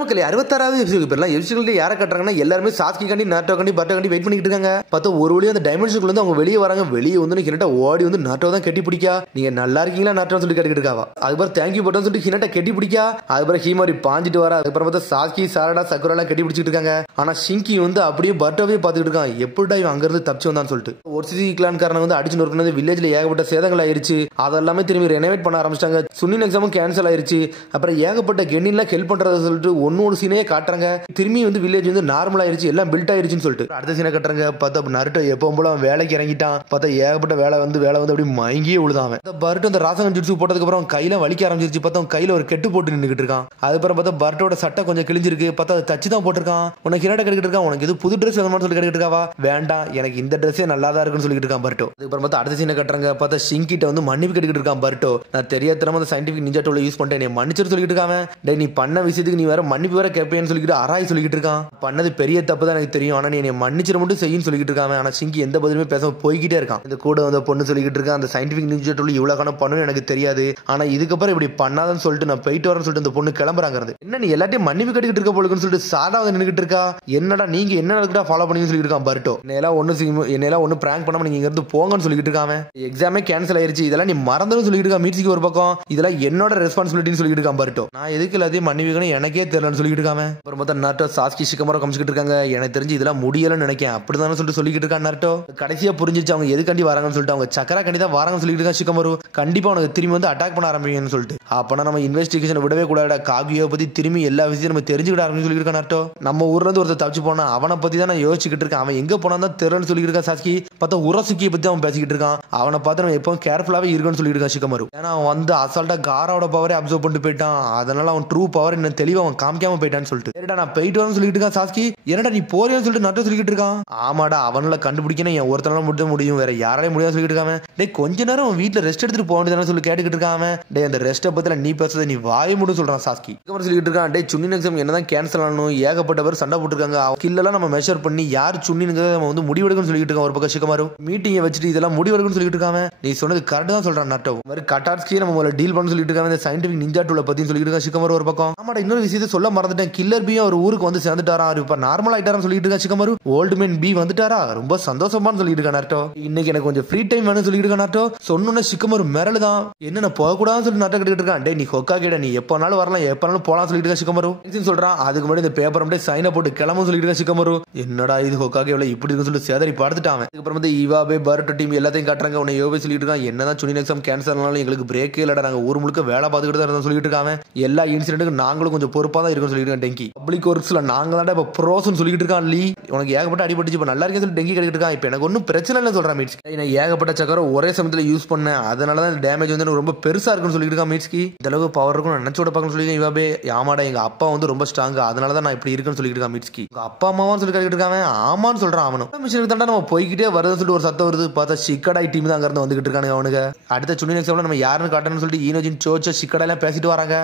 மக்களே 66வது எபிசோட் பேர்லாம் எபிசோட்ல யாரை கட்டுறாங்கன்னா எல்லாருமே சாஸ்கி காண்டி நாட்டோ காண்டி பட்டோ காண்டி வெயிட் பண்ணிட்டு இருக்காங்க. பார்த்தா ஒரு வழியா அந்த டைமென்ஷனுக்குள்ள இருந்து அவங்க வெளியே வராங்க. வெளியே வந்து ஹினட்டா ஓடி வந்து நாட்டோ தான் கட்டி பிடிக்கா. நீங்க நல்லா இருக்கீங்களா நாட்டோன்னு சொல்லி கேட்டுக்கிட்டு இருக்காவா. அதுக்கப்புறம் தேங்க்யூ பட்டோன்னு சொல்லிட்டு ஹினட்டா கட்டி பிடிக்கா. அதுக்கப்புறம் ஹீமாரி பாஞ்சிட்டு வரா. அதுக்கப்புறம் பார்த்தா சாஸ்கி சாரடா சக்குரா எல்லாம் கட்டி பிடிச்சிட்டு இருக்காங்க. ஆனா ஷிங்கி வந்து அப்படியே பட்டோவே பாத்துக்கிட்டு இருக்கான். எப்படிடா இவன் அங்க இருந்து தப்பிச்சு வந்தான்னு சொல்லிட்டு ஒரு சிசி கிளான் காரங்க வந்து அடிச்சு நொறுக்குனது வில்லேஜ்ல ஏகப்பட்ட சேதங்கள் ஆயிருச்சு. அதெல்லாமே திரும்பி ரெனோவேட் பண்ண ஆரம்பிச்சிட்டாங்க. சுனின் எக்ஸாமும் கேன்சல் ஆயிருச்சு. அப்புறம் ஏகப்பட்ட கென்னின்லாம் ஹெல்ப் பண்றத சொல்லிட்டு ஒன்னு சீனே காட்டுறாங்க. திரும்பி வந்து வில்லேஜ் வந்து நார்மல் ஆயிருச்சு, எல்லாம் பில்ட் ஆயிருச்சுன்னு சொல்லிட்டு அடுத்த சீனை கட்டுறாங்க. பார்த்தா நருட்டோ எப்பவும் போல வேலைக்கு இறங்கிட்டான். பார்த்தா ஏகப்பட்ட வேலை வந்து அப்படி மயங்கியே விழுதான். பர்ட் அந்த ராசகன் ஜுட்சு போட்டதுக்கு அப்புறம் கையில வலிக்க ஆரம்பிச்சிருச்சு. பார்த்தா கையில ஒரு கெட்டு போட்டு நின்றுட்டு இருக்கான். அதுக்கப்புறம் பார்த்தா பர்ட்டோட சட்டை கொஞ்சம் கிழிஞ்சிருக்கு. பார்த்தா அதை தச்சு தான் போட்டிருக்கான். உனக்கு ஹிராட்ட கட்டிட்டு இருக்கான். உனக்கு இது புது ட்ரெஸ் வேணும்னு சொல்லி கட்டிட்டு இருக்காவா. வேண்டாம், எனக்கு இந்த ட்ரெஸ்ஸே நல்லா தான் இருக்குன்னு சொல்லிட்டு இருக்கான் பர்ட்டோ. அதுக்கப்புறம் பார்த்தா அடுத்த சீனை கட்டுறாங்க. பார்த்தா ஷிங்கிட்ட வந்து மன்னிப்பு கட்டிட்டு இருக்கான் பர்ட்டோ. நான் தெரியாதனமா அந்த சயின்டிபிக் நிஞ்சா டூல யூஸ் பண்ணிட்டேன், நீ மன்னிச்சிட்டு சொல்லிட்டு இருக்காங்க. டேய், நீ பண்ண விஷயத்துக்கு நீ வேற மன்னிப்பு வேற கேட்பேன்னு சொல்லிட்டு அராய் சொல்லிட்டு இருக்கான். பண்ணது பெரிய தப்பு தான் எனக்கு தெரியும், ஆனா நீ என்னை மன்னிச்சிட மட்டும் செய்யுன்னு சொல்லிட்டு இருக்காங்க. ஆனா ஷிங்கி எந்த பதிலுமே பேசாம போய்கிட்டே இருக்கான். இந்த கூட வந்த பொண்ணு சொல்லிட்டு இருக்கான், அந்த சயின்டிபிக் நிஞ்சா டூல இவ்வளவு கணக்கு பண்ணணும் எனக்கு தெரியாது, ஆனா இதுக்கப்புறம் இப்படி பண்ணாதன்னு சொல்லிட்டு நான் போயிட்டு வரேன்னு சொல்லிட்டு அந்த பொண்ணு கிளம்புறாங்கிறது. என்ன நீ எல்லாத்தையும் மன்னிப்பு கட்டிக்கிட்டு இருக்க போலுக்குன்னு சொல்லிட்டு சாதா வந்து நின்றுட்டு இருக்கா. என்னடா நீங்க என்ன நடக்குதா ஃபாலோ பண்ணி சொல்லிட்டு இருக்கான் பர்ட்டோ. என்னெல்லாம் ஒன்னு பிராங்க் பண்ணாம நீங்க இங்க இருந்து போங்கன்னு சொல்லிட்டு இருக்காங்க. எக்ஸாமே கேன்சல் ஆயிருச்சு, இதெல்லாம் நீ மறந்துன்னு சொல்லிட்டு இருக்கா. மீட்சிக்கு ஒரு பக்கம் இதெல்லாம் என்னோட ரெஸ்பான்சிபிலிட்டின்னு சொல்லிட்டு இருக்கான் பர்ட்டோ. நான் எதுக்கு எல்லாத்தையும் மன்னிப்புக்கணும் எனக்கே தெரியலன்னு சொல்லிட்டு இருக்காங்க. அப்புறம் பார்த்தா நாட்டோ சாஸ்கி ஷிகமாரோ காமிச்சிட்டு இருக்காங்க. எனக்கு தெரிஞ்சு இதெல்லாம் முடியலன்னு நினைக்கிறேன் அப்படிதான் சொல்லிட்டு இருக்கான் நாட்டோ. கடைசியா புரிஞ்சிச்சு அவங்க எதுக்காண்டி வராங்கன்னு சொல்லிட்டு. அவங்க சக்கரா கண்டி தான் வராங்கன்னு சொல்லிட்டு இருக்கான் ஷிகமாரு. கண்டிப்பா உனக்கு திரும்பி வந்து அட்டாக் பண்ண ஆரம்பிங்கன்னு சொல்லிட்டு. அப்பனா நம்ம இன்வெஸ்டிகேஷன் விடவே கூடாது, காகியோ பத்தி திரும்பி எல்லா விஷயத்தையும் நம்ம தெரிஞ்சுக்கிட ஆரம்பிச்சு சொல்லிட்டு இருக்கான் நாட்டோ. நம்ம ஊர்ல இருந்து ஒருத்தர் தப்பிச்சு போனா அவனை பத்தி தான் நான் யோசிச்சுக்கிட்டு இருக்கேன். அவன் எங்க போனா தான் தெரியலன்னு சொல்லிட்டு இருக்கான் சாஸ்கி. பார்த்தா உரசுக்கியை பத்தி அவன் பேசிக்கிட்டு இருக்கான். அவனை பார்த்து நம்ம எப்பவும் கேர்ஃபுல்லாவே இருக்குன்னு சொல்லிட்டு இருக்கான் ஷிகமாரு. ஏன்னா அவன் வந்து அசால்ட்டா காராவோட பவரே அப்சர்வ் பண்ணிட்டு போயிட்டான். அதனால அவன் ட்ரூ பவர் என்ன தெளிவா அவன் காமிக்காம போயிட்டான்னு சொல்லிட்டு. சரிடா நான் போயிட்டு வரேன்னு சொல்லிட்டு இருக்கான் சாஸ்கி. என்னடா நீ போறியான்னு சொல்லிட்டு நாட்டோ சொல்லிட்டு இருக்கான். ஆமாடா அவனால கண்டுபிடிக்கணும் என் ஒருத்தனால மட்டும் முடியும், வேற யாராலையும் முடியாது சொல்லிட்டு இருக்காங்க. டேய் கொஞ்ச நேரம் அவன் வீட்டுல ரெஸ்ட் எடுத்துட்டு போக வேண்டியதானே சொல்லி கேட்டுக்கிட்டு இருக்கான். டேய் அந்த ரெஸ்ட்டை பத்தில நீ பேசுறத நீ வாய முடியும் சொல்றான் சாஸ்கி. சொல்லிட்டு இருக்கான். டேய் சுன்னின் எக்ஸாம் என்னதான் கேன்சல் ஆகணும், ஏகப்பட்ட பேர் சண்டை போட்டுருக்காங்க. கில்லெல்லாம் நம்ம மெஷர் பண்ணி யார் சுன்னினுங்கிறத நம்ம வந்து முடிவெடுக்கணும்னு சொல்லிட்டு இருக்கான். ஒரு பக்கம் ஷிகமாரு மீட்டிங்கை வச்சுட்டு இதெல்லாம் முடிவெடுக்கணும்னு சொல்லிட்டு இருக்காங்க. நீ சொன்னது கரெக்ட் தான் சொல்றான் நாட்டோ. மாதிரி கட்டாட்ஸ்கி நம்ம முதல்ல டீல் பண்ண சொல்லிட்டு இருக்காங்க. இந்த சயின்டிபிக் நிஞ்சா டூல பத்தி சொல்லிட்டு இருக்கான் ஷிகமாரு ஒரு பக்கம். ஆமாடா இன்னொரு விஷயத்தை சொல்ல மறந்துட்டேன், கில்லர் பி ஒரு ஊருக்கு வந்து சேர்ந்துட்டாரா, இப்ப நார்மல் ஆயிட்டாரான்னு சொல்லிட்டு இருக்கான் ஷிகமாரு. ஓல்டு மேன் பி வந்துட்டாரா, ரொம்ப சந்தோஷமான்னு சொல்லிட்டு இருக்கான் நாட்டோ. இன்னைக்கு எனக்கு கொஞ்சம் ஃப்ரீ டைம் வேணும்னு சொல்லிட்டு இருக்கான் நாட்டோ. சொன்ன ஷிகமாரு மிரளு தான், என்ன போகக்கூடாதுன்னு சொல்லி நாட்டோ கேட்டுட்டு இருக்கான். டே நீ ஹொக்கா கேட, நீ எப்பனாலும் வரலாம் எப்பனாலும் போலாம் சொல்லிட்டு இருக்க ஷிகமாரு சொல்றான். அதுக்கு முன்னாடி இந்த பேப்பர் அப்படியே சைனை போட்டு கிளம்பு சொல்லிட்டு இருக்க ஷிகமாரு. என்னடா இது ஹொக்கா கேவல இப்படி இருக்கு சொல்லிட்டு சேதரி பார்த்துட்டான். அதுக்கப்புறம் வந்து இவாபே பர்ட்டோ டீம் எல்லாத்தையும் காட்டுறாங்க. உன்னை யோவே சொல்லிட்டு இருக்கான். என்னதான் சுனின் எக்ஸாம் கேன்சல் ஆனாலும் எங்களுக்கு பிரேக்கே இல்லடா, நாங்க ஊர் முழுக்க வேலை பார்த்துக்கிட்டு தான் இருந்தோம் சொல்லிட்டு இருக்காங்க. எல்லா இன்சிடென்ட்டுக்கு நாங்களும் கொஞ்சம் பொறுப்பா தான் இருக்குன்னு சொல்லிட்டு இருக்கான். டெங்கி பப்ளிக் ஒர்க்ஸ்ல நாங்க தான் இப்ப ப்ரோஸ்னு சொல்லிட்டு இருக்கான். லீ உனக்கு ஏகப்பட்ட அடிபட்டுச்சு, இப்ப நல்லா இருக்கேன்னு சொல்லி டெங்கி கட்டிட்டு இருக்கான். இப்ப எனக்கு ஒன்னும் பிரச்சனை இல்லை சொல்றான் மீட்ஸ். நான் ஏகப்பட்ட சக்கரம் ஒரே சமயத்துல யூஸ் பண்ணேன், அதனாலதான் டேமேஜ் வந்து ரொம்ப பெருசா இருக்குன்னு சொல்லிட்டு இருக்கான் மீட்ஸ்கி. இந்த அளவுக்கு பவர் இருக்கும் நினைச்சோட பார்க்கணும் சொல்லி இவாபே. ஆமாடா எங்க அப்பா வந்து ரொம்ப ஸ்ட்ராங், அதனாலதான் நான் இப்படி இருக்குன்னு சொல்லிட்டு இருக்கான் மீட்ஸ்கி. அப்பா அம்மாவான்னு சொல்லி கட்டிட்டு இருக்காங்க. ஆமான்னு சொல்றான் அவனும். மிஷனுக்கு தாண்டா நம்ம போய்கிட்டே வருதுன்னு சொல்லிட்டு ஒரு சத்தம் வருது. பார்த்தா ஷிக்கடாய் டீம் தான் அங்க இருந்து வந்துகிட்டு இருக்காங்க அவனுக்கு. அடுத்த சுனின் எக்ஸாம்ல நம்ம யாருன்னு காட்டணும்னு சொல்லிட்டு ஈனோஜின் சோச்ச ஷிக்கடா எல்லாம் பேசிட்டு வராங்க.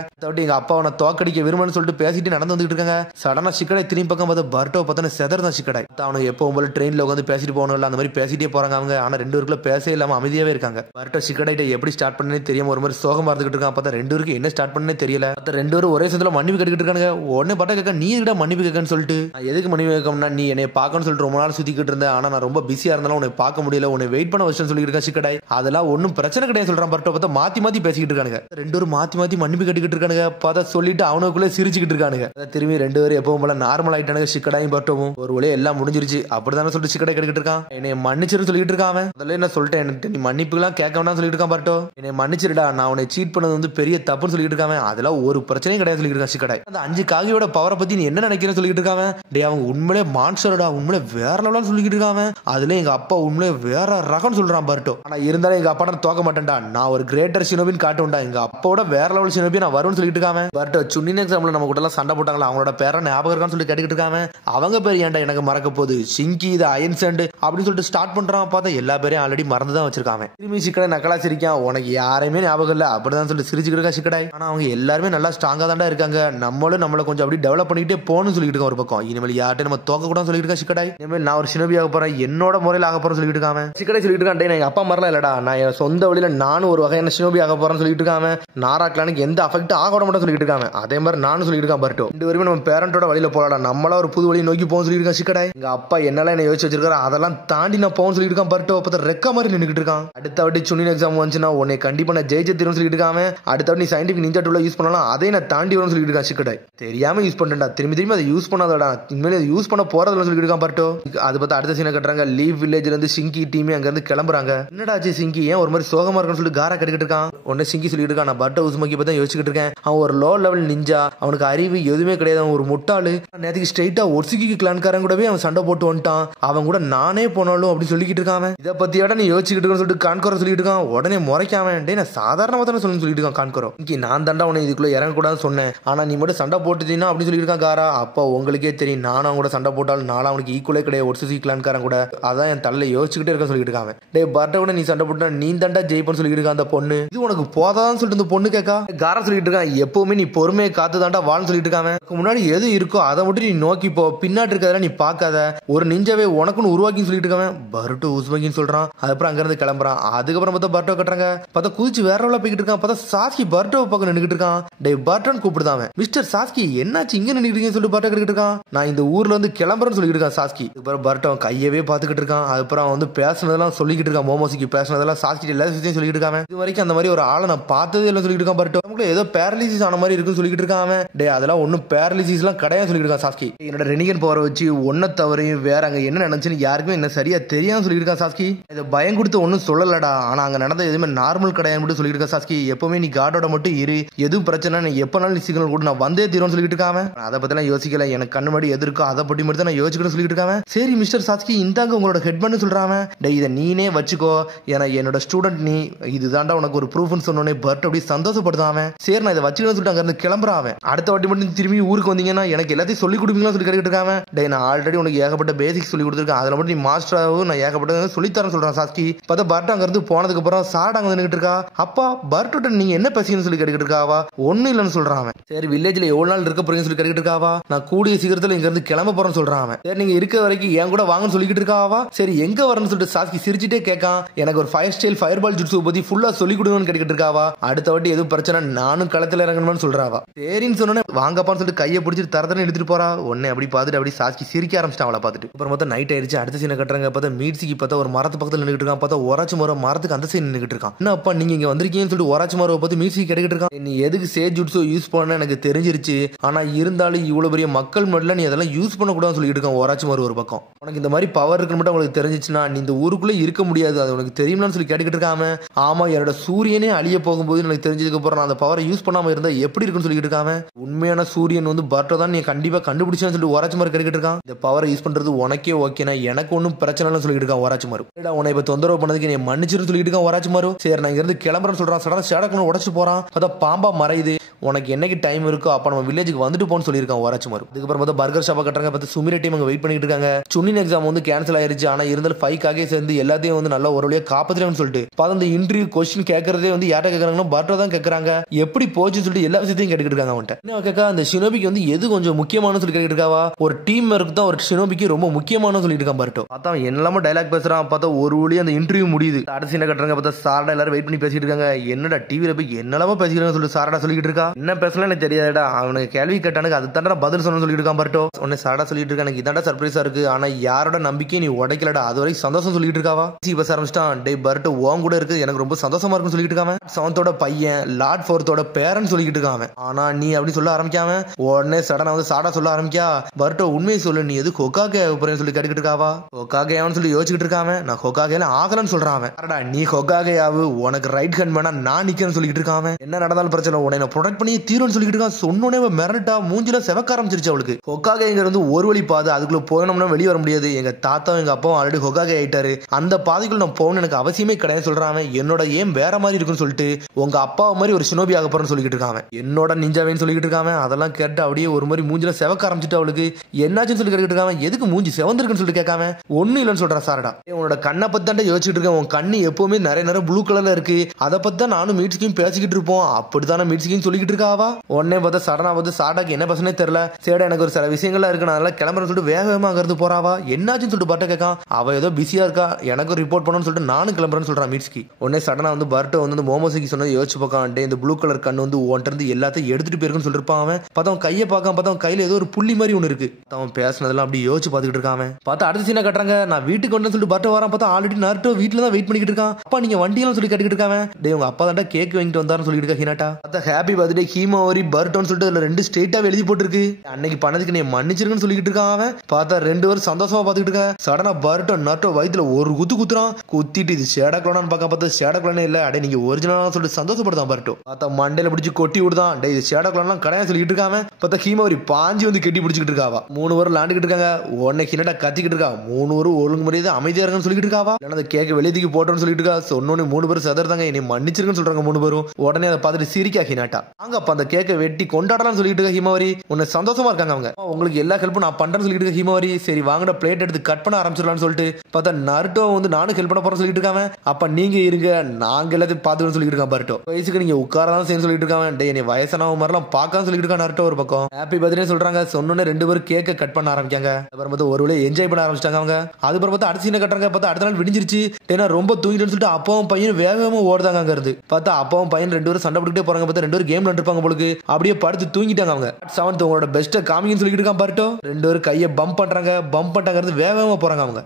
எங்க அப்பா அவனை தோக்கடிக்க விரும்புன்னு சொல்லிட்டு பேசிட்டு நடந்து வந்துட்டு இருக்காங்க. சடனா ஷிக்கடாய் திரும்பி பக்கம் பார்த்து பர்ட்டோ பார்த்தா செதர் தான் ஷிக்கடாய். அவனுக்கு எப்பவும் போல ட்ரெயின்ல உட்காந்து பேசிட்டு போகணும் அந்த மாதிரி பேசிட்டே போறாங்க அவங்க. ஆனா ரெண்டு பேருக்குள்ள பேசவே இல்லாம அமைதியாவே இருக்காங்க. பர்ட்டோ ஷிக்கடாய்ட்ட எப்படி ஸ்டார்ட் பண்ணனே தெரியாம ஒரு மாதிரி சோகமா இருந்துகிட்டு இருக்கான். பார்த்தா ரெண்டு பேருக்கு என்ன ஸ்டார்ட் பண்ணனே தெரியல. ரெண்டு பேரும் ஒரே சமயத்துல மன்னிப்பு கேட்டுக்கிட்டு இருக்காங்க. உடனே பட்ட கேட்க நீ எதுக்கு மன்னிப்பு கேட்கன்னு சொல்லிட்டு. எதுக்கு மன்னிப்பு கேட்கணும்னா நீ என்னை பார்க்கணும்னு சொல்லிட்டு ரொம்ப நாள் சுத்திக்கிட்டு இருந்தேன், ஆனா நான் ரொம்ப பிஸியா இருந்தாலும் உன்னை பார்க்க முடியல, உன்னை வெயிட் பண்ண வச்சு சொல்லிட்டு இருக்கா ஷிக்கடாய். அதெல்லாம் ஒன்னும் பிரச்சனை கிடையாது சொல்றான் பர்ட்டோ. பார்த்தா மாத்தி பேசிக்கிட்டு இருக்கானுங்க. ரெண்டு பேரும் மாத்தி மன்னிப்பு கேட்டுக்கிட்டு இருக்கானுங்க. பார்த்தா சொல்லிட்டு அவனுக்குள்ள சிரிச்சுக்கிட்டு இருக்கானுங்க. திரும்பி ரெண்டு பேரும் எப்பவும் போல நார்மல் ஆயிட்டானுங்க. ஷிக்கடாயும் பர்ட்டோவும் ஒரு வழியா எல்லாம் முடிஞ்சிருச்சு. அப்படிதானே சொல்லிட்டு ஷிக்கடாய் கேட்டுக்கிட்டு இருக்கான். என்னை மன்னிச்சிரு சொல்லிட்டு இருக்கான். அதில் என்ன சொல்லிட்டேன், நீ மன்னிப்பு எல்லாம் கேட்க வேண்டாம் சொல்லிட்டு இருக்கான் பர்ட்டோ. என்னை மன்னிச்சிருடா, நான் உன்னை சீட் பண்ணது வந்து பெரிய தப்புன்னு சொல்லிட்டு இருக்காங்க. அதெல்லாம் ஒரு பிரச்சனையும் கிடையாது சொல்லிட்டு இருக்கான் ஷிக்கடாய். அந்த 5 காகியோட பவரை பத்தி நீ என்ன நினைக்கிறேன்னு சொல்லிட்டு இருக்காங்க. டே அவங்க உண்மையிலே மான்ஸ்டர்டா, உண்மையிலே வேற லெவல்னு சொல்லிட்டு இருக்காங்க. அதுல எங்க அப்பா உண்மையிலே வேற ரகம்னு சொல்றான் பர்ட்டோ. ஆனா இருந்தாலும் எங்க அப்பா நான் தோக்க மாட்டேன்டா, நான் ஒரு கிரேட்டர் ஷினோபின்னு காட்டுவேன்டா, எங்க அப்பாவோட வேற லெவல் ஷினோபி நான் வரும்னு சொல்லிட்டு இருக்காங்க. பர்ட்டோ சுன்னின் எக்ஸாம்ல நம்ம கூட எல்லாம் சண்டை போட்டாங்களா, அவங்களோட பேரை ஞாபகம் இருக்கான்னு சொல்லி கேட்டுக்கிட்டு இருக்காங்க. அவங்க பேர் ஏன்டா எனக்கு மறக்க போகுது, ஷிங்கி இது அயன் சாண்ட் அப்படின்னு சொல்லிட்டு ஸ்டார்ட் பண்றான். பார்த்தா எல்லா பேரையும் ஆல்ரெடி மறந்து தான் வச்சிருக்காங்க. திரும்பி ஷிக்கடை நக்கலா சிரிக்கான். உனக்கு யாரையுமே ஞாபகம் இல்ல அப்படிதான் சொல்லிட்டு சிரிச்சுக்கிட்டு இருக்கா ஷிக்கடாய். ஆனா அவங்க எல்லாருமே நல்லா ஸ்ட்ராங்கா தான் இருக்காங்க. நம்மளும் நம்மள கொஞ்சம் அப்படி டெவலப் பண்ணிக்கிட்டே போகணும்னு சொல்லிட்டு இருக்கோம் ஒரு பக்கம். இனிமேல் யார்ட்டையும் நம்ம தோக்க கூடாதுன்னு சொல்லிட்டு இருக்கா ஷிக்கடாய். இனிமேல் நான் ஒரு ஷினோபி ஆக போறேன், என்னோட முறையில் ஆக போறேன்னு சொல்லிட்டு இருக்காங்க. ஷிக்கடாய் சொல்லிட்டு இருக்கான். எங்க அப்பா மாதிரிலாம் இல்லடா, நான் என் சொந்த வழியில நானும் ஒரு வகையான ஷினோபி ஆக போறேன்னு சொல்லிட்டு இருக்காங்க. நாரா கிளானுக்கு எந்த அஃபெக்ட் ஆக விட மாட்டேன்னு சொல்லிட்டு இருக்காங்க. அதே மாதிரி நானும் சொல்லிட்டு சொல்லியிருக்கான் பர்ட்டோ. 2 பேருமே நம்ம பேரண்டோட வழியில போலாடா, நம்மளா ஒரு புது வழியை நோக்கி போக சொல்லியிருக்கான் சிக்கடாய். எங்க அப்பா என்னெல்லாம் என்ன யோசிச்சு வச்சிருக்காரு அதெல்லாம் தாண்டி நான் போக சொல்லியிருக்கான் பர்ட்டோ. பார்த்தா ரெக்க மாதிரி நின்றுட்டு இருக்கான். அடுத்த வாட்டி சுனின் எக்ஸாம் வந்துச்சுன்னா உன்னை கண்டிப்பா நான் ஜெயிச்சு தீரும் சொல்லிட்டு இருக்காம. அடுத்த வாட்டி நீ சயின்டிபிக் நிஞ்சா டூல யூஸ் பண்ணலாம், அதே நான் தாண்டி வரும்னு சொல்லிட்டு இருக்கான் சிக்கடாய். தெரியாம யூஸ் பண்ணிட்டா, திரும்பி அதை யூஸ் பண்ணாதடா, இனிமேல் அதை யூஸ் பண்ண போறதுல சொல்லிட்டு இருக்கான் பர்ட்டோ. அது பார்த்தா அடுத்த சீனை கட்டுறாங்க. லீவ் வில்லேஜ்ல இருந்து சிங்கி டீமே அங்க இருந்து கிளம்புறாங்க. என்னடா ஆச்சு சிங்கி ஏன் ஒரு மாதிரி சோகமா இருக்குன்னு சொல்லிட்டு காரா கட்டிக்கிட்டு இருக்கான். உடனே சிங்கி சொல்லிட்டு இருக்கான், நான் பர்ட்டோ உஸ்மக்கி பத்தி யோசிச்சுட்டு இருக்கேன். அவன் ஒரு லோ லெவல் நிஞ்சா, அவனுக்கு அறிவு எதுவுமே கிடையாது, அவன் ஒரு முட்டாளு. நேற்றுக்கு ஸ்ட்ரைட்டா ஒர்சிகி கிளான்காரன் கூடவே அவன் சண்டை போட்டு வந்துட்டான், அவன் கூட நானே போனாலும் அப்படின்னு சொல்லிக்கிட்டு இருக்கான். இதை பத்தியாட நீ யோசிச்சுட்டு இருக்கன்னு சொல்லிட்டு கான்கோரோ சொல்லிட்டு இருக்கான். உடனே முறைக்காம டே நான் சாதாரணமா தானே சொல்லணும்னு சொல்லிட்டு இருக்கான் கான்கோரோ. இன்னைக்கு நான் தாண்டா உன்னை இதுக்குள்ள இறங்க கூடாதுன்னு சொன்னேன், ஆனா நீ மட்டும் சண்டை போட்டுட்டீங்கன்னா அப்படின்னு சொல்லிட்டு இருக்கான் காரா. அப்போ உங்களுக்கே தெரியும் நானும் அவன் கூட சண்டை போட்டாலும் நானும் அவனுக்கு ஈக்குவலே கிடையாது ஒர்சிகி கிளான்காரன் கூட, அதான் என் தலை யோசிச்சுக்கிட்டே இருக்க சொல்லிட்டு இருக்கான். டே பர்ட்டோ கூட நீ சண்டை போட்டா நீ தாண்டா ஜெயிப்பன்னு சொல்லிட்டு இருக்கான் அந்த பொண்ணு. இது உனக்கு போதான்னு சொல்லிட்டு இந்த பொண்ணு கேட்கா. காரா சொல்லிட்டு இருக்கான், எப்பவுமே நீ பொறுமையை காத்து தாண்டா வாழ்னு சொல்லிட்டு இருக்காங்க. முன்னாடி எது இருக்கோ அதை மட்டும் நீ நோக்கி போ, பின்னாடி இருக்கிறதெல்லாம் நீ பார்க்காத, ஒரு நிஞ்சாவே உனக்குன்னு உருவாக்கின்னு சொல்லிட்டு இருக்காங்க. பர்ட்டோ உஸ்மகின்னு சொல்றான். அதுக்கப்புறம் அங்க இருந்து கிளம்புறான். அதுக்கப்புறம் பார்த்தா பர்ட்டோ கட்டுறாங்க. பார்த்தா குதிச்சு வேற லெவல்ல போய்கிட்டு இருக்கான். பார்த்தா சாஸ்கி பர்ட்டோ பக்கம் நின்றுட்டு இருக்கான். டே பர்ட்டோன்னு கூப்பிடுதாங்க. மிஸ்டர் சாஸ்கி என்னாச்சு இங்க நின்றுட்டு சொல்லிட்டு பர்ட்டோ கிட்ட இருக்கான். நான் இந்த ஊர்ல இருந்து கிளம்புறேன்னு சொல்லிட்டு இருக்கான் சாஸ்கி. அதுக்கப்புறம் பர்ட்டோ கையவே பார்த்துக்கிட்டு இருக்கான். அதுக்கப்புறம் வந்து பேசினதெல்லாம் சொல்லிக்கிட்டு இருக்கான். மோமோசிக்கு பேசினதெல்லாம் சாஸ்கி எல்லா விஷயத்தையும் சொல்லிட்டு இருக்காங்க. இது வரைக்கும் அந்த மாதிரி ஒரு ஆளை நான் பார்த்ததே இல்லை சொல்லிட்டு இருக்கான் பர்ட்டோ. நமக்கு ஏதோ பேரலிசிஸ் ஆன மாதிரி இருக்குன்னு சொல்லிட்டு இருக்கான். டே அதெல்லாம் ஒன்னும் பேரலிசிஸ் எல்லாம் கிடையாது சொல்லிட்டு இருக்கான் சாஸ்கி. என்னோட ரெனிகன் பவரை வச்சு ஒன்ன தவறையும் வேற அங்க என்ன நினைச்சுன்னு யாருக்குமே என்ன சரியா தெரியாம சொல்லிட்டு இருக்கான் சாஸ்கி. இதை பயம் கொடுத்து ஒன்னும் சொல்லலடா, ஆனா அங்க நடந்த எதுவுமே நார்மல் கிடையாது சொல்லிட்டு இருக்கா சாஸ்கி. எப்பவுமே நீ காடோட மட்டும் இரு, எதுவும் பிரச்சனை நீ எப்பனாலும் நீ சிக்னல் கூட நான் வந்தே தீரும் சொல்லிட்டு இருக்காம. அதை பத்தி யோசிக்கல, எனக்கு கண்ணு முன்னாடி எது இருக்கோ அதை பற்றி மட்டும் நான் யோசிக்கணும்னு சொல்லிட்டு இருக்காம. சரி மிஸ்டர் சாஸ்கி இந்தாங்க உங்களோட ஹெட்பண்ட் சொல்றாங்க. டே இதை நீனே வச்சுக்கோ, ஏன்னா என்னோட ஸ்டூடெண்ட் நீ, இதுதான்டா உனக்கு ஒரு ப்ரூஃப்னு சொன்னோன்னே பர்ட் அப்படி சந்தோஷப்படுத்தாம. சரி நான் இதை வச்சுக்கணும்னு சொல்லிட்டு அங்க இருந்து கிளம்புறான். அடுத்த வாட்டி மட்டும் திரும்பி ஊருக்கு வந்தீங்கன்னா எனக்கு எல்லாத்தையும் சொல்லி கொடுப்பீங்களா சொல்லி கேட்டுட்டு இருக்காங்க. டே நான் ஆல்ரெடி உனக்கு ஏகப்பட்ட பேசிக்ஸ் சொல்லி கொடுத்துருக்கேன், அதுல மட்டும் நீ மாஸ்டராகவும் நான் ஏகப்பட்ட சொல்லித்தரேன் சொல்றான் சாஸ்கி. பார்த்தா பர்ட் அங்க இருந்து போனதுக்கு அப்புறம் சாட் அங்க நின்னுட்டு இருக்கா. அப்பா பர்ட்டோட நீங்க என்ன பேசிங்கன்னு சொல்லி கேட்டுட்டு இருக்காவா. ஒன்னும் இல்லைன்னு சொல்றான். சரி வில்லேஜ்ல எவ்வளவு நாள் இருக்க போறீங்கன்னு சொல்லி கேட்டுட்டு இருக்காவா. நான் கூடிய சீக்கிரத்துல இங்க இருந்து கிளம்ப போறேன்னு சொல்றான். சரி நீங்க இருக்க வரைக்கும் என் கூட வாங்கன்னு சொல்லிக்கிட்டு இருக்காவா. சரி எங்க வரணும்னு சொல்லிட்டு சாஸ்கி சிரிச்சுட்டே கேட்கான். எனக்கு ஒரு 5 ஸ்டைல் ஃபயர்பால் ஜுட்ஸு பத்தி ஃபுல்லா சொல்லி கொடுங்கன்னு கேட்டுட்டு இருக்காவா. அடுத்த வாட்டி எதுவும் பிரச்சனை நானும் களத்துல இறங்கணும்னு சொல்றாவா. சரின்னு சொன்னோன்னே வாங்கப்பான்னு சொல்லிட்டு கையை பிடிச்சிட்டு தரதன்னு எடுத்துட்டு போறா. உடனே அப்படி பார்த்துட்டு அப்படி சாஸ்கி சிரிக்க ஆரம்பிச்சிட்டான் அவளை பார்த்துட்டு. அப்புறம் பார்த்தா நைட் ஆயிடுச்சு. அடுத்த சீனை கட்டுறாங்க. பார்த்தா மீட்சிக்கு பார்த்தா ஒரு மரத்து பக்கத்துல நின்றுட்டு இருக்கான். பார்த்தா ஒராச்சு மரத்துக்கு அந்த சைடு நின்றுட்டு இருக்கான். என்ன அப்பா நீங்க இங்க வந்திருக்கீங்கன்னு சொல்லிட்டு ஒராச்சு மரம் பார்த்து மீட்சிக்கு கேட்டுட்டு இருக்கான். நீ எதுக்கு சேஜ் ஜுட்ஸு யூஸ் பண்ண எனக்கு தெரிஞ்சிருச்சு, ஆனா இருந்தாலும் இவ்வளவு பெரிய மக்கள் மட்டும் நீ அதெல்லாம் யூஸ் பண்ண கூடாதுன்னு சொல்லிட்டு இருக்கான் ஒராச்சு மரம் ஒரு பக்கம். உனக்கு இந்த மாதிரி பவர் இருக்குன்னு மட்டும் உங்களுக்கு தெரிஞ்சிச்சுன்னா நீ இந்த ஊருக்குள்ள இருக்க முடியாது, அது உனக்கு தெரியும்னு சொல்லி கேட்டுக்கிட்டு இருக்காம. ஆமா என்னோட சூரியனே அழிய போகும்போது எனக்கு தெரிஞ்சதுக்கு அப்புறம் நான் அந்த பவரை யூஸ் பண்ணாம இருந்தா எப்படி இருக்குன்னு சொல்லிட்டு இருக்காம. உண்மையான சூரியன் வந்து பர்ட்டோ தான் நீ கண்டிப்பா கண்டுபிடிச்சேன்னு சொல்லிட்டு ஒராச்சு மரம் கேட்டுக்கிட்டு இருக்கான். இந்த பவரை யூஸ் பண்றது உனக்கே ஓகேனா எனக்கு ஒன்னும் பிரச்சனை இல்லைன்னு சொல்லிட்டு இருக்கான் ஒராச்சு மரம். உன்னை இப்ப தொந்தரவு பண்ணதுக்கு நீ மன்னிச்சிருன்னு சொல்லிட்டு இருக்கான் ஒராச்சு மரம். சரி நான் இங்க இருந்து கிளம்புறேன்னு சொல்றான். சடனா ஷேடக்குன்னு உடச்சு போறான். அதான் பாம்பா மறையுது. உனக்கு என்னைக்கு டைம் இருக்கோ அப்ப நம்ம வில்லேஜுக்கு வந்துட்டு போன்னு சொல்லியிருக்கான் ஒராச்சு மரம். இதுக்கப்புறம் பார்த்தா பர்கர் ஷாப்பை கட்டுறாங்க. பார்த்து சுமிரே டீம் அங்க வெயிட் பண்ணிட்டு இருக்காங்க. சுனின் எக்ஸாம் வந்து கேன்சல் ஆயிருச்சு, ஆனா இருந்தாலும் 5 சேர்ந்து எல்லாத்தையும் வந்து நல்ல ஒரு வழியா காப்பாத்திரன்னு சொல்லிட்டு பார்த்து இந்த இன்டர்வியூ கொஸ்டின் கேட்கறதே வந்து யார்ட்ட கேட்கறாங்கன்னா பர்ட்டோ தான் கேட்கறாங்க. எப்படி போச்சுன்னு சொல்லிட்டு எல்லா விஷயத்தையும் கேட்டுக்கிட்டு இருக்காங்க அவன்கிட்ட. என்ன கேட்கா அந்த ஷினோபிக்கு வந்து எது கொஞ்சம் முக்கியமானு சொல்லி கேட்டுட்டு இருக்காவா. ஒரு டீம் இருக்கு தான் ஒரு ஷினோபிக்கு ரொம்ப முக்கியமான சொல்லிட்டு இருக்கான் பர்ட்டோ. பார்த்தா என்னெல்லாம டைலாக் பேசுறான். பார்த்தா ஒரு வழியா அந்த இன்டர்வியூ முடியுது. அடுத்த சீனை கட்டுறாங்க. பார்த்தா சாரடா எல்லாரும் வெயிட் பண்ணி பேசிட்டு இருக்காங்க. என்னடா டிவில போய் என்னெல்லாம பேசிக்கிறாங்க சொல்லிட்டு சாரடா சொல்லிட்டு இருக்கா. என்ன பேசலாம் எனக்கு தெரியாதுடா, அவனுக்கு கேள்வி கேட்டானுக்கு அது தாண்டா பதில் சொல்லணும்னு சொல்லிட்டு இருக்கான் பர்ட்டோ. உடனே சாரடா சொல்லிட்டு இருக்கா எனக்கு இதாண்டா சர்ப்ரைஸா இருக்கு, ஆனா யாரோட நம்பிக்கையை நீ உடைக்கலடா, அது வரைக்கும் சந்தோஷம் சொல்லிட்டு இருக்காவா. பேச ஆரம்பிச்சிட்டான். டே பர்ட்டோ உன் கூட இருக்கு எனக்கு ரொம்ப சந்தோஷமா இருக்குன்னு சொல்லிட்டு இருக்காம. 7th பையன் லார்ட் 4th பேரன் சொல்லிட்டு இருக்காம. ஆனா நீ அப்படி சொல்ல ஆரம்பிக்காம உடனே சடனா வந்து சாடா சொல்ல ஆரம்பிக்கா. பர்ட்டோ உண்மையை சொல்லு, நீ எது ஹொகாகே போறேன்னு சொல்லி கேட்டுக்கிட்டு இருக்காவா. ஹொகாகேன்னு சொல்லி யோசிச்சுட்டு இருக்காம. நான் ஹொகாகேல ஆகலன்னு சொல்றான். நீ ஹொகாகே ஆவு, உனக்கு ரைட் ஹேண்ட் வேணா நான் நிக்கிறேன்னு சொல்லிட்டு இருக்காம. என்ன நடந்தாலும் பிரச்சனை உன்னை ப்ரொடெக்ட் பண்ணி தீரும்னு சொல்லிட்டு இருக்கான். சொன்னோனே மிரட்டா மூஞ்சில செவக்க ஆரம்பிச்சிருச்சு அவளுக்கு. ஹொகாகேங்க வந்து ஒரு வழி பாதை, அதுக்குள்ள போனோம்னா வெளியே வர முடியாது. எங்க தாத்தாவும் எங்க அப்பாவும் ஆல்ரெடி ஹொகாகே ஆயிட்டாரு, அந்த பாதைக்குள்ள நான் போகணும் எனக்கு அவசியமே கிடையாது சொல்றான். என்னோட ஏம் வேற மாதிரி இருக்குன்னு சொல்லிட்டு உங்க அப்பா மாதிரி ஒரு ஷினோபி ஆக போறேன்னு சொல்லிட்டு இருக்காங்க. என்னோட நிஞ்சாவேன்னு சொல்லிட்டு இருக்காங்க. அதெல்லாம் கேட்டு அப்படியே ஒரு மாதிரி மூஞ்சில செவக்க ஆரம்பிச்சுட்டு அவளுக்கு. என்னாச்சுன்னு சொல்லி கேட்டுட்டு இருக்காங்க. எதுக்கு மூஞ்சி செவந்திருக்குன்னு சொல்லிட்டு கேட்காம ஒன்னும் இல்லைன்னு சொல்றான் சாரடா. உன்னோட கண்ணை பத்தி தான் யோசிச்சுட்டு இருக்கேன், உன் கண்ணு எப்பவுமே நிறைய ப்ளூ கலர்ல இருக்கு, அதை பத்தி தான் நானும் மீட்ஸ்கையும் பேசிக்கிட்டு இருப்போம், அப்படித்தானே மீட்ஸ்கையும் சொல்லிக்கிட்டு சொல்லிட்டு இருக்காவா. உடனே பார்த்தா சடனா பார்த்து சாடாக்கு என்ன பசனே தெரியல. சேடா எனக்கு ஒரு சில விஷயங்கள்லாம் இருக்கு, அதனால கிளம்புறேன்னு சொல்லிட்டு வேக வேகமா அங்கிருந்து போறாவா. என்னாச்சுன்னு சொல்லிட்டு பர்ட்ட கேட்கான். அவ ஏதோ பிஸியா இருக்கா, எனக்கு ரிப்போர்ட் பண்ணணும்னு சொல்லிட்டு நானும் கிளம்புறேன்னு சொல்றான் மீட்ஸ்கி. உடனே சடனா வந்து பர்ட்ட வந்து மோமோசிக்கு சொன்னது யோசிச்சு பார்க்கான். இந்த ப்ளூ கலர் கண்ணு வந்து ஒன்ட்டு இருந்து எல்லாத்தையும் எடுத்துட்டு போயிருக்குன்னு சொல்லிருப்பான். அவன் பார்த்தா அவன் கையை பார்க்காம பார்த்தா அவன் கையில ஏதோ ஒரு புள்ளி மாதிரி ஒன்று இருக்கு. அவன் பேசினதெல்லாம் அப்படி யோசிச்சு பார்த்துக்கிட்டு இருக்கான். பார்த்தா அடுத்த சீனை கட்டுறாங்க. நான் வீட்டுக்கு வந்து சொல்லிட்டு பர்ட்ட வரான். பார்த்தா ஆல்ரெடி நருட்டோ வீட்டுல தான் வெயிட் பண்ணிக்கிட்டு இருக்கான். அப்பா நீங்க வண்டியெல்லாம் சொல்லி கட்டிக்கிட்டு இருக்கான். டேய் உங்க அப்பா தான் கேக் வாங்கிட்டு வந்தாருன்னு சொல்லிட்டு இருக்கா ஹினாட்டா. பார்த்தா ஹாப்பி பர்த்டே ஹீமாவரி பர்ட்டோன்னு சொல்லிட்டு அதுல 2 ஸ்ட்ரெயிட்டா எழுதி போட்டுருக்கு. அன்னைக்கு பண்ணதுக்கு நீ மன்னிச்சிருக்குன்னு சொல்லிட்டு இருக்கான் அவன். பார்த்தா 2 பேரும் சந்தோஷமா பார்த்துக்கிட்டு இருக்கான். சடனா பர்ட்டோ நருட்டோ வயித்துல ஒரு குத்துறான். குத்திட்டு இது ஷேடாக்லான்னு பார்த்தா ஷேடாக்லானே இல்ல, அடே நீங்க ஒரிஜினலா சொல்லிட்டு சந்தோஷப்படுதான் பர்ட்டோ. பார்த்தா மண்டையில பிடிச்சி கொட்டி விடுதான். டேய் இது ஷேடாக்லான்லாம் கடையா சொல்லிட்டு இருக்காம. பார்த்தா ஹீமாவரி பாஞ்சி வந்து கெட்டி பிடிச்சிட்டு இருக்காவா. 3 பேரும் விளாண்டுக்கிட்டு இருக்காங்க. உடனே ஹினாட்டா கத்திக்கிட்டு இருக்கா. 3 பேரும் ஒழுங்கு முறையை அமைதியா இருக்குன்னு சொல்லிட்டு இருக்காவா. அந்த கேக்க வெளியதுக்கு போட்டோன்னு சொல்லிட்டு இருக்கா. சொன்னோன்னு 3 பேரும் சதறதாங்க. என்னை மன்னிச்சிருக்குன்னு சொல்றாங்க 3 பேரும். உடனே அதை பார்த்துட்டு சிரிக்கா ஹினாட்டா. அங்க அப்ப அந்த கேக்க வெட்டி கொண்டாடலாம்னு சொல்லிட்டு இருக்கா ஹீமாவரி. உன்னை சந்தோஷமா இருக்காங்க அவங்க. உங்களுக்கு எல்லா ஹெல்ப்பும் நான் பண்றேன்னு சொல்லிட்டு இருக்க ஹீமாவரி. சரி வாங்கட பிளேட் எடுத்து கட் பண்ண ஆரம்பிச்சிடலாம்னு சொல்லிட்டு பார்த்தா நருட்டோ வந்து நானும் ஹெல்ப் பண்ண போறேன்னு சொல்லிட்டு இருக்காங்க. அப்ப நீங்க இருங்க நாங்க எல்லாத்தையும் பார்த்துன்னு சொல்லிட்டு இருக்கான் பர்ட்டோ. வயசுக்கு நீங்க உட்காரதான் செய்யணும் சொல்லிட்டு இருக்காங்க. டே என்னை வயசானவங்க மாதிரிலாம் பார்க்கான்னு சொல்லிட்டு இருக்கான் நருட்டோ ஒரு பக்கம். ஹாப்பி பர்த்டே சொல்றாங்க. சொன்னோன்னே 2 பேரும் கேக்க கட் பண்ண ஆரம்பிக்காங்க. அப்புறம் பார்த்தா ஒரு வேளையை என்ஜாய் பண்ண ஆரம்பிச்சிட்டாங்க அவங்க. அதுக்கப்புறம் பார்த்தா அடுத்த சீனை கட்டுறாங்க. பார்த்தா அடுத்த நாள் விடிஞ்சிருச்சு. ஏன்னா ரொம்ப தூங்கிட்டுன்னு சொல்லிட்டு அப்பாவும் பையன் வேகமா ஓடுதாங்க அங்க இருந்து. பார்த்தா அப்பாவும் பையன் 2 பேரும் சண்டை போட்டுக்கிட்டே போறாங்க. பார்த்தா 2 பேரும் கேம் விளையாண்டுருப்பாங்க போலுக்கு. அப்படியே படுத்து தூங்கிட்டாங்க அவங்க. 7th உங்களோட பெஸ்ட்டை காமிங்கன்னு சொல்லிட்டு இருக்கான் பர்ட்டோ. 2 பேரும் கையை பம்ப் பண்றாங்க. பம்ப் பண்ணிட்டாங்க வேகமா போறாங்க அவங்க.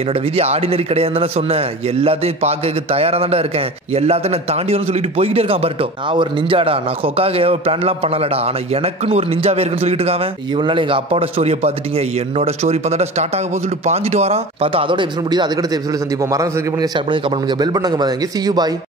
என்னோட விதி ஆர்டினரி கிடையாதுன்னு சொன்னேன். எல்லாத்தையும் பார்க்க தயாரா தான் இருக்கேன். எல்லாத்தையும் நான் தாண்டி வரும்னு சொல்லிட்டு போய்கிட்டே இருக்கான் பர்ட்டோ. நான் ஒரு நிஞ்சாடா, நான் கொக்காக பிளான் எல்லாம் பண்ணலடா, ஆனா எனக்குன்னு ஒரு நிஞ்சாவே இருக்குன்னு சொல்லிட்டு இருக்காங்க. இவ்வளவு நாள் எங்க அப்பாவோட ஸ்டோரியை பார்த்துட்டீங்க, என்னோட ஸ்டோரி பார்த்தா ஸ்டார்ட் ஆக போகுது சொல்லிட்டு பாஞ்சிட்டு வரான். பார்த்தா அதோட எபிசோட் முடியுது. அதுக்கடுத்த எபிசோட் சந்திப்போம். மறந்து சப்ஸ்கிரைப் பண்ணுங்க, ஷேர் பண்ணுங்க, கமெண்ட் பண்ணுங்க, பெல் பண்ணுங்க. See you, bye.